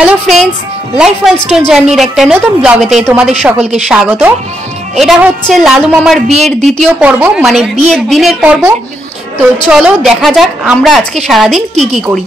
Hello friends, life milestone জার্নির একটা নতুন ব্লগেতে তোমাদের সকলকে স্বাগত। এটা হচ্ছে লালু মামার বিয়ের দ্বিতীয় পর্ব, মানে বিয়ের দিনের পর্ব। তো চলো দেখা যাক আমরা আজকে সারাদিন কি কি করি।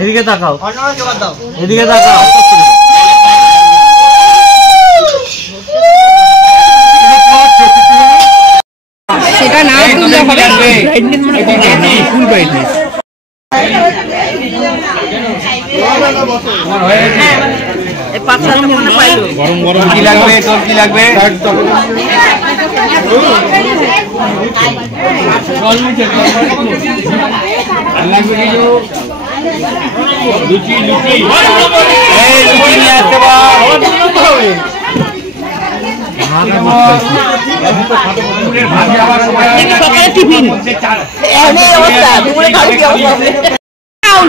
এদিকে তাকাও, এদিকে তাকাও। সেটা না তুললে হবে। ফুল ব্রাইটনেস গরম গরম কি লাগবে, তোর কি লাগবে? লাগবে কিছু লুচি লুচি এই লুচি নিয়ে আসতে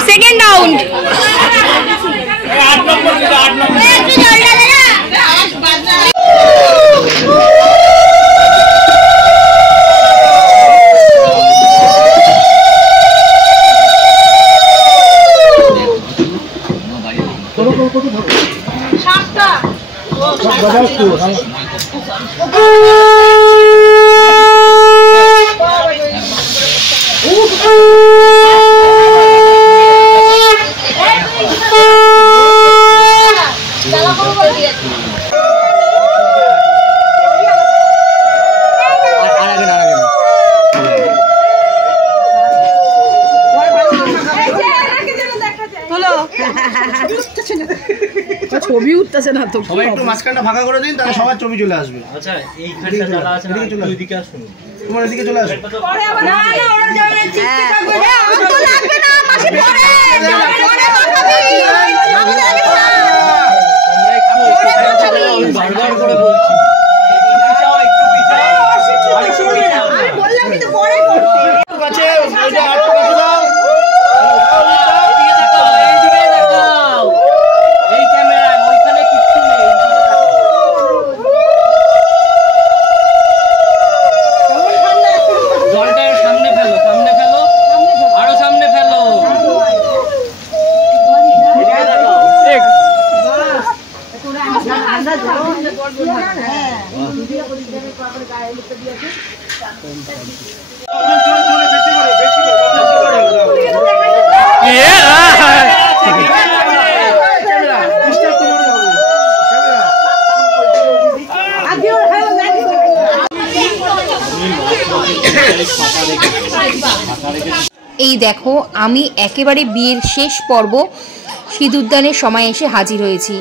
সেকেন্ড রাউন্ড। ছবি উঠতেছে না তো। সবাই একটু মাঝখানটা ফাঁকা করে দিন, তাহলে সবার ছবি চলে আসবে। আচ্ছা এইখানটা যারা আছে না ওইদিকে আসুন, তোমার এদিকে চলে আসো। না না ওরা যাবে চিৎকার করবে, আমার তো লাগবে না, মাসি পরে পরে মাখাবি আমাদের আগে খা। বারবার করে বলছি একটু পিছাও। আমি বললাম কিন্তু পরে করতে। কাছে ওইটা আটকে কাছে দাও। এইদিকে তাকাও, এইদিকে তাকাও, এই ক্যামেরা ওইখানে কিচ্ছু নেই, এইদিকে তাকাও। জলটা সামনে ফেলো, সামনে ফেলো, আরো সামনে ফেলো। এইদিকে তাকাও। জোরে বেশি করে, বেশি করে, বেশি করে। ক্যামেরা ডিস্টার্ব করে হবে। এই দেখো আমি একেবারে বিয়ের শেষ পর্ব সিঁদুরদানের সময় এসে হাজির হয়েছি।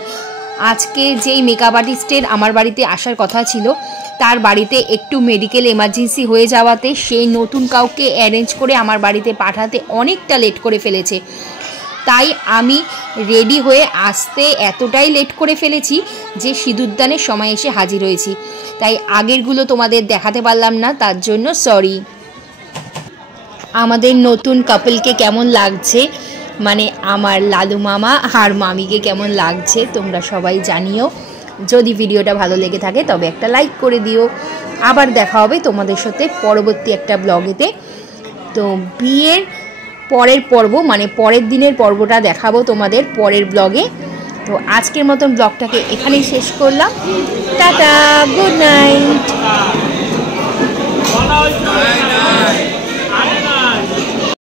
আজকে যেই মেকআপ আর্টিস্টের আমার বাড়িতে আসার কথা ছিল, তার বাড়িতে একটু মেডিকেল এমার্জেন্সি হয়ে যাওয়াতে সেই নতুন কাউকে অ্যারেঞ্জ করে আমার বাড়িতে পাঠাতে অনেকটা লেট করে ফেলেছে। তাই আমি রেডি হয়ে আসতে এতটাই লেট করে ফেলেছি যে সিঁদুরদানের সময় এসে হাজির হয়েছি। তাই আগেরগুলো তোমাদের দেখাতে পারলাম না, তার জন্য সরি। আমাদের নতুন কাপলকে কেমন লাগছে, মানে আমার লালু মামা আর মামিকে কেমন লাগছে তোমরা সবাই জানিও। যদি ভিডিওটা ভালো লেগে থাকে তবে একটা লাইক করে দিও। আবার দেখা হবে তোমাদের সাথে পরবর্তী একটা ব্লগেতে। তো বিয়ের পরের পর্ব, মানে পরের দিনের পর্বটা দেখাবো তোমাদের পরের ব্লগে। তো আজকের মতন ব্লগটাকে এখানেই শেষ করলাম। Tata, good night.